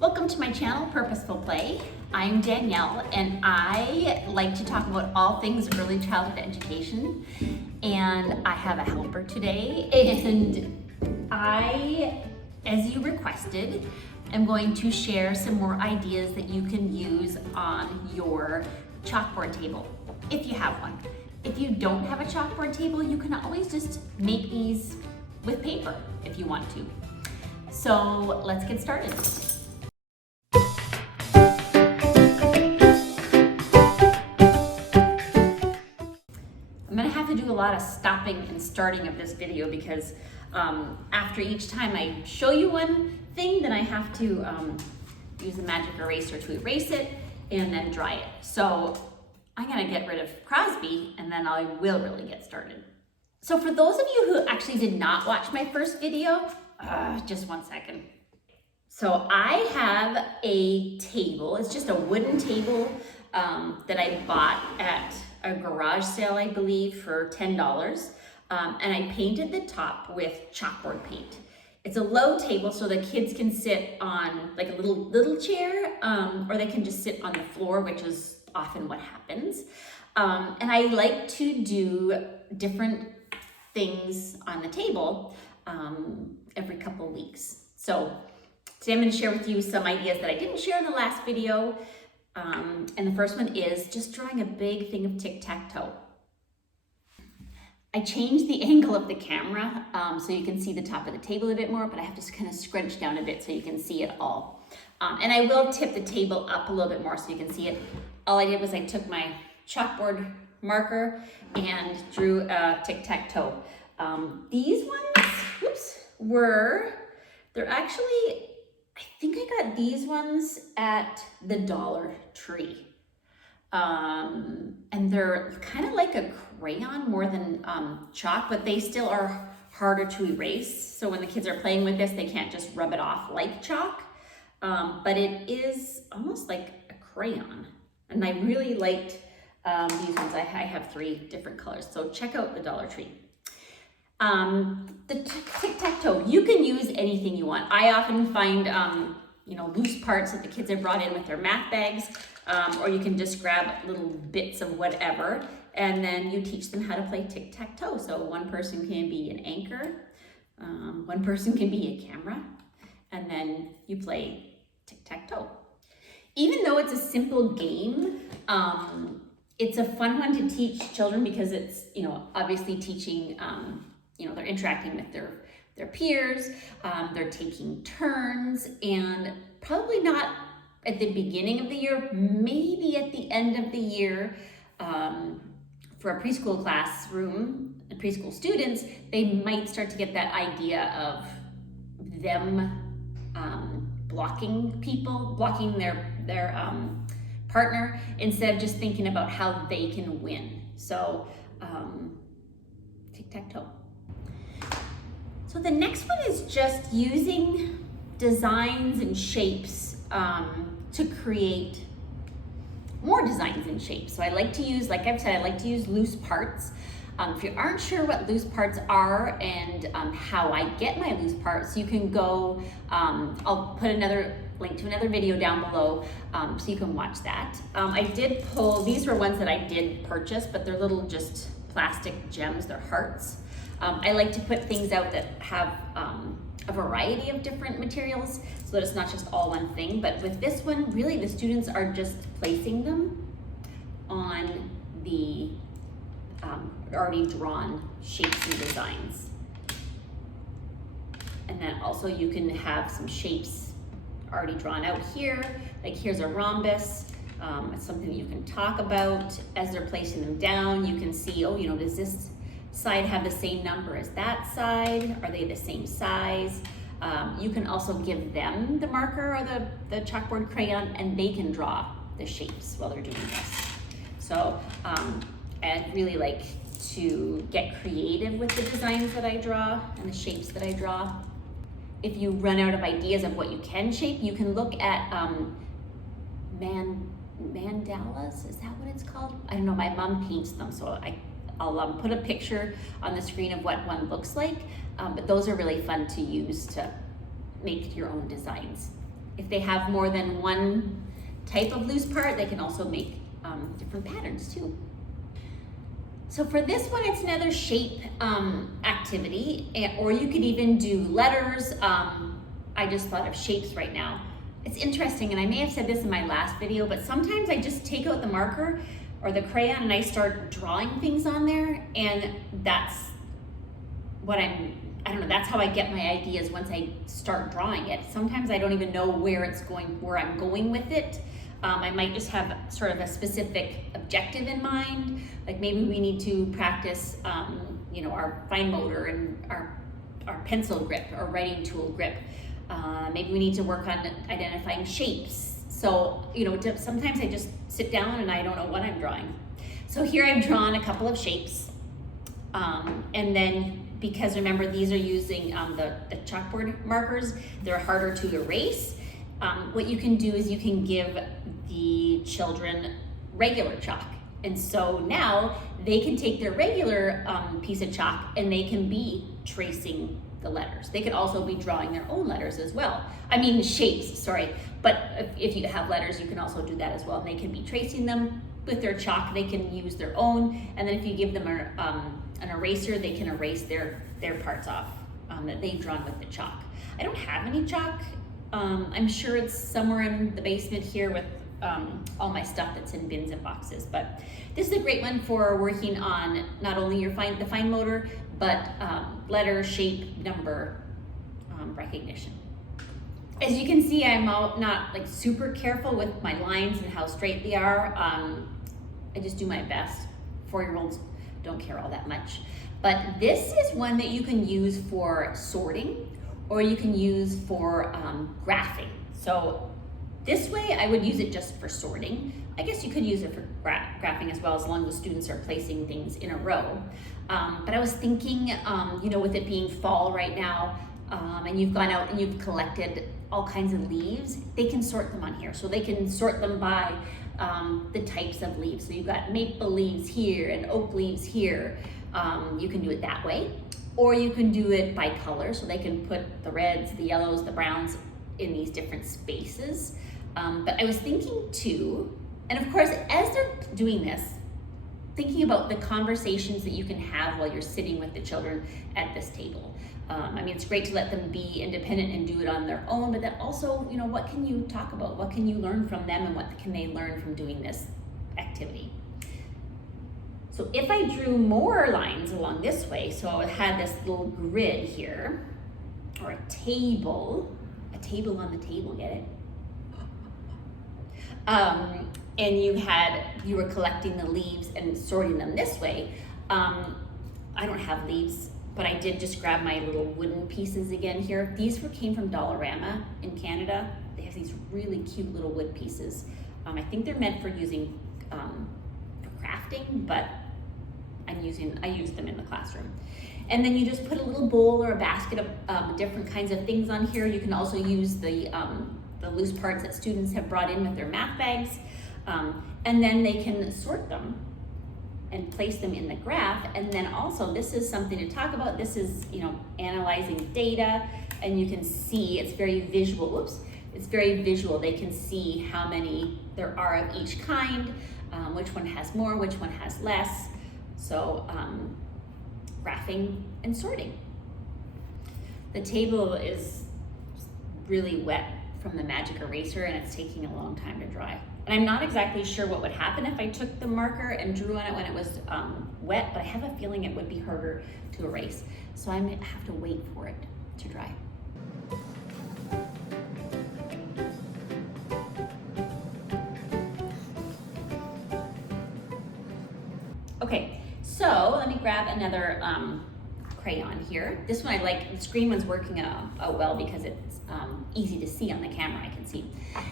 Welcome to my channel, Purposeful Play. I'm Danielle and I like to talk about all things early childhood education, and I have a helper today, and I, as you requested, am going to share some more ideas that you can use on your chalkboard table, if you have one. If you don't have a chalkboard table, you can always just make these with paper if you want to. So let's get started. I'm gonna have to do a lot of stopping and starting of this video because after each time I show you one thing, then I have to use a magic eraser to erase it and then dry it. So I'm gonna get rid of Crosby and then I will really get started. So for those of you who actually did not watch my first video, just 1 second. So I have a table, it's just a wooden table that I bought at a garage sale, I believe, for $10. And I painted the top with chalkboard paint. It's a low table so the kids can sit on like a little chair, or they can just sit on the floor, which is often what happens. And I like to do different things on the table every couple of weeks. So today I'm going to share with you some ideas that I didn't share in the last video. And the first one is just drawing a big thing of Tic Tac Toe. I changed the angle of the camera so you can see the top of the table a bit more, but I have to kind of scrunch down a bit so you can see it all. And I will tip the table up a little bit more so you can see it. All I did was I took my chalkboard marker and drew a Tic Tac Toe. These ones, they're actually, I think I got these ones at the Dollar Tree. And they're kind of like a crayon more than chalk, but they still are harder to erase. So when the kids are playing with this, they can't just rub it off like chalk. But it is almost like a crayon. And I really liked these ones. I have 3 different colors. So check out the Dollar Tree. The tic-tac-toe, you can use anything you want. I often find, loose parts that the kids have brought in with their math bags, or you can just grab little bits of whatever, and then you teach them how to play tic-tac-toe. So one person can be an anchor, one person can be a camera, and then you play tic-tac-toe. Even though it's a simple game, it's a fun one to teach children because it's, obviously teaching, they're interacting with their peers, they're taking turns, and probably not at the beginning of the year, maybe at the end of the year, for a preschool classroom, preschool students, they might start to get that idea of them blocking their partner instead of just thinking about how they can win. So tic-tac-toe. So the next one is just using designs and shapes to create more designs and shapes. So I like to use, like I've said, I like to use loose parts. If you aren't sure what loose parts are and how I get my loose parts, you can go, I'll put another link to another video down below so you can watch that. I did pull, these were ones that I did purchase, but they're little just plastic gems, they're hearts. I like to put things out that have a variety of different materials so that it's not just all one thing. But with this one, really the students are just placing them on the already drawn shapes and designs. And then also you can have some shapes already drawn out here. Like here's a rhombus. It's something you can talk about as they're placing them down. You can see, does this side have the same number as that side? Are they the same size? You can also give them the marker or the chalkboard crayon and they can draw the shapes while they're doing this. So I really like to get creative with the designs that I draw and the shapes that I draw. If you run out of ideas of what you can shape, you can look at mandalas, is that what it's called? I don't know, my mom paints them, so I'll put a picture on the screen of what one looks like, but those are really fun to use to make your own designs. if they have more than one type of loose part, they can also make different patterns too. So for this one, it's another shape activity, or you could even do letters. I just thought of shapes right now. It's interesting, and I may have said this in my last video, but sometimes I just take out the marker or the crayon and I start drawing things on there, and that's what I don't know, that's how I get my ideas once I start drawing it. Sometimes I don't even know where I'm going with it. I might just have sort of a specific objective in mind, like maybe we need to practice, our fine motor and our pencil grip or writing tool grip. Maybe we need to work on identifying shapes. So, sometimes I just sit down and I don't know what I'm drawing. So here I've drawn a couple of shapes, and then because remember these are using the chalkboard markers, they're harder to erase. What you can do is you can give the children regular chalk. And so now they can take their regular piece of chalk and they can be tracing the letters. They could also be drawing their own letters as well. I mean shapes, sorry. But if you have letters, you can also do that as well. And they can be tracing them with their chalk. They can use their own. And then if you give them an eraser, they can erase their parts off that they've drawn with the chalk. I don't have any chalk. I'm sure it's somewhere in the basement here with all my stuff that's in bins and boxes. But this is a great one for working on not only your the fine motor, but letter, shape, number recognition. As you can see, I'm not like super careful with my lines and how straight they are. I just do my best. 4-year-olds don't care all that much. But this is one that you can use for sorting, or you can use for graphing. So this way I would use it just for sorting. I guess you could use it for graphing as well, as long as the students are placing things in a row. But I was thinking, with it being fall right now, and you've gone out and you've collected all kinds of leaves, they can sort them on here. So they can sort them by the types of leaves. So you've got maple leaves here and oak leaves here. You can do it that way. Or you can do it by color, so they can put the reds, the yellows, the browns in these different spaces. But I was thinking too, and of course, as they're doing this, thinking about the conversations that you can have while you're sitting with the children at this table. It's great to let them be independent and do it on their own, but then also, what can you talk about? What can you learn from them, and what can they learn from doing this activity? So if I drew more lines along this way, so I had this little grid here, or a table on the table, get it? And you were collecting the leaves and sorting them this way. I don't have leaves, but I did just grab my little wooden pieces again here. These came from Dollarama in Canada. They have these really cute little wood pieces. I think they're meant for using for crafting, but I use them in the classroom. And then you just put a little bowl or a basket of different kinds of things on here. You can also use the loose parts that students have brought in with their math bags. And then they can sort them and place them in the graph. And then also, this is something to talk about. This is, analyzing data, and you can see it's very visual. Whoops. It's very visual. They can see how many there are of each kind, which one has more, which one has less. So graphing and sorting. The table is really wet from the magic eraser, and it's taking a long time to dry. And I'm not exactly sure what would happen if I took the marker and drew on it when it was wet, but I have a feeling it would be harder to erase. So I might have to wait for it to dry. Okay, so let me grab another crayon here. This one I like. The screen one's working out well because it's easy to see on the camera. I can see.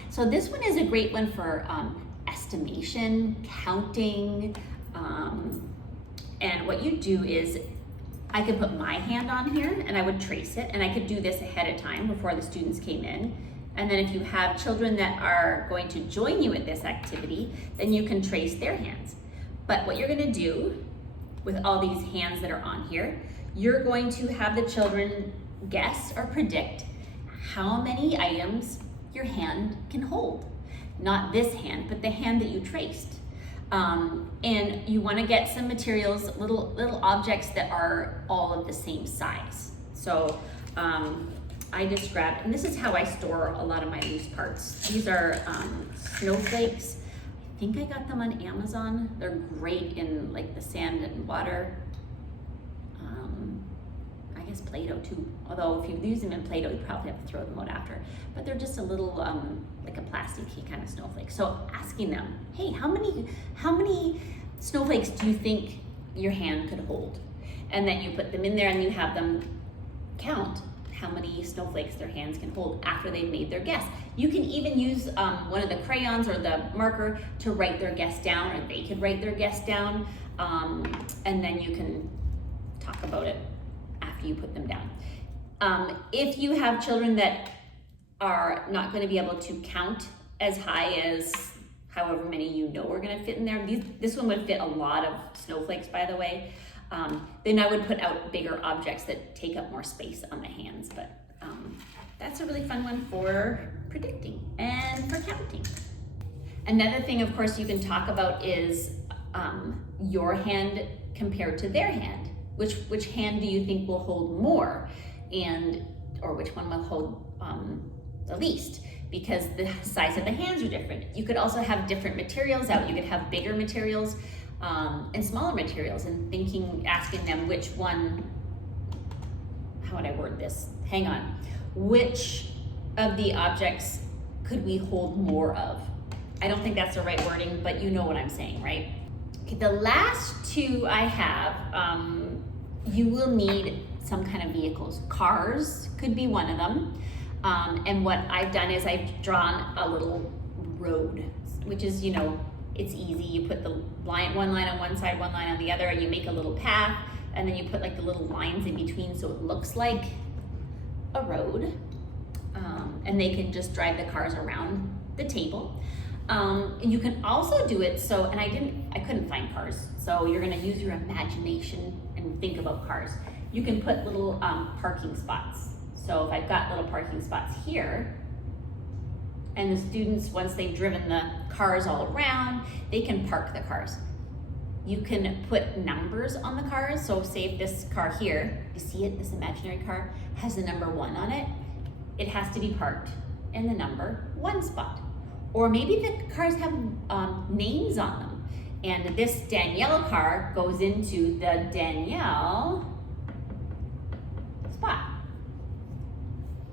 So this one is a great one for estimation, counting, and what you do is I could put my hand on here and I would trace it, and I could do this ahead of time before the students came in. And then if you have children that are going to join you at this activity, then you can trace their hands. But what you're gonna do with all these hands that are on here, you're going to have the children guess or predict how many items your hand can hold. Not this hand, but the hand that you traced. And you want to get some materials, little objects that are all of the same size. So I just grabbed, and this is how I store a lot of my loose parts. These are snowflakes. I think I got them on Amazon. They're great in like the sand and water. I guess Play-Doh too. Although if you use them in Play-Doh, you probably have to throw them out after. But they're just a little like a plasticky kind of snowflake. So asking them, hey, how many snowflakes do you think your hand could hold? And then you put them in there and you have them count how many snowflakes their hands can hold after they've made their guess. You can even use one of the crayons or the marker to write their guess down, or they could write their guess down, and then you can talk about it after you put them down. If you have children that are not going to be able to count as high as however many you know are going to fit in there, this one would fit a lot of snowflakes, by the way. Then I would put out bigger objects that take up more space on the hands, but that's a really fun one for predicting and for counting. Another thing, of course, you can talk about is your hand compared to their hand. Which hand do you think will hold more, or which one will hold the least? Because the size of the hands are different. You could also have different materials out. You could have bigger materials and smaller materials, and asking them which one, how would I word this? Hang on. Which of the objects could we hold more of? I don't think that's the right wording, but you know what I'm saying, right? Okay, the last two I have, you will need some kind of vehicles. Cars could be one of them. And what I've done is I've drawn a little road, which is, it's easy. You put the one line on one side, one line on the other, and you make a little path, and then you put like the little lines in between so it looks like a road. And they can just drive the cars around the table. And you can also do it and I couldn't find cars. So you're gonna use your imagination and think about cars. You can put little parking spots. So if I've got little parking spots here, and the students, once they've driven the cars all around, they can park the cars. You can put numbers on the cars. So say if this car here, you see it, this imaginary car, has the number 1 on it, it has to be parked in the number 1 spot. Or maybe the cars have names on them, and this Danielle car goes into the Danielle spot.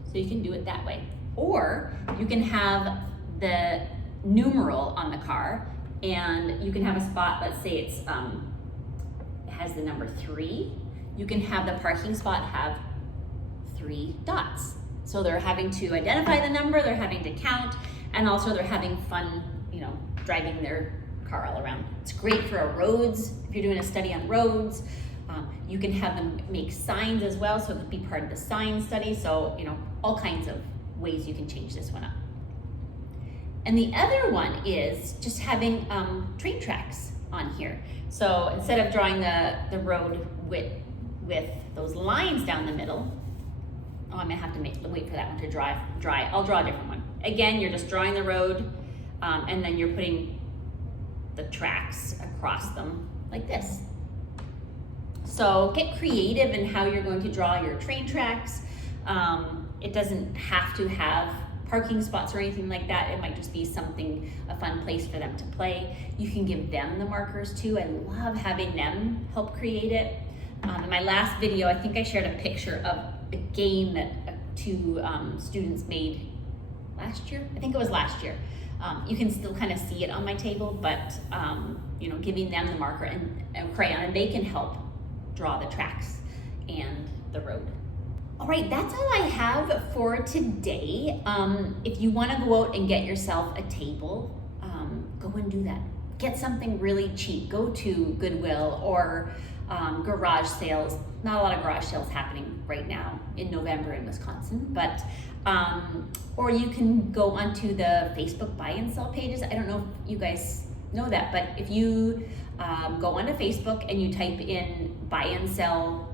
So you can do it that way. Or you can have the numeral on the car, and you can have a spot, let's say it has the number 3. You can have the parking spot have 3 dots. So they're having to identify the number, they're having to count, and also they're having fun, driving their car all around. It's great for roads. If you're doing a study on roads, you can have them make signs as well, so it could be part of the sign study. So, all kinds of ways you can change this one up. And the other one is just having train tracks on here. So instead of drawing the road with those lines down the middle, I'm gonna have to wait for that one to dry. I'll draw a different one. Again, you're just drawing the road, and then you're putting the tracks across them like this. So get creative in how you're going to draw your train tracks. It doesn't have to have parking spots or anything like that. It might just be a fun place for them to play. You can give them the markers too. I love having them help create it. In my last video, I think I shared a picture of a game that 2 students made last year. I think it was last year. You can still kind of see it on my table, but giving them the marker and a crayon, and they can help draw the tracks and the road. All right, that's all I have for today. If you want to go out and get yourself a table, go and do that. Get something really cheap. Go to Goodwill or garage sales. Not a lot of garage sales happening right now in November in Wisconsin, but or you can go onto the Facebook buy and sell pages. I don't know if you guys know that, but if you go onto Facebook and you type in buy and sell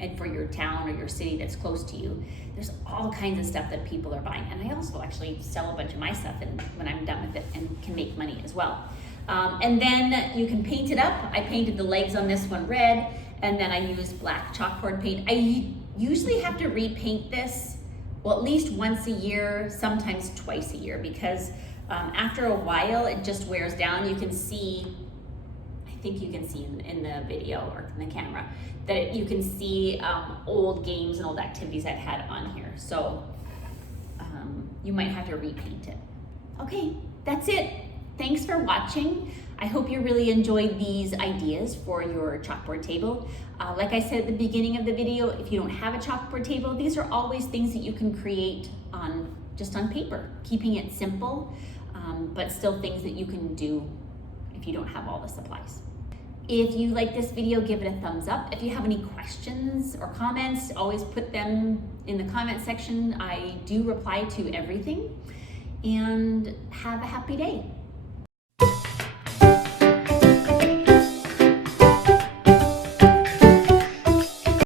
and for your town or your city that's close to you. There's all kinds of stuff that people are buying. And I also actually sell a bunch of my stuff and when I'm done with it and can make money as well. And then you can paint it up. I painted the legs on this one red, and then I used black chalkboard paint. I usually have to repaint this, well, at least once a year, sometimes twice a year, because after a while it just wears down. You can see, I think you can see in the video or in the camera, that you can see old games and old activities I've had on here. So you might have to repaint it. Okay, that's it. Thanks for watching. I hope you really enjoyed these ideas for your chalkboard table. Like I said at the beginning of the video, if you don't have a chalkboard table, these are always things that you can create just on paper, keeping it simple, but still things that you can do if you don't have all the supplies. If you like this video, give it a thumbs up. If you have any questions or comments, always put them in the comment section. I do reply to everything. And have a happy day.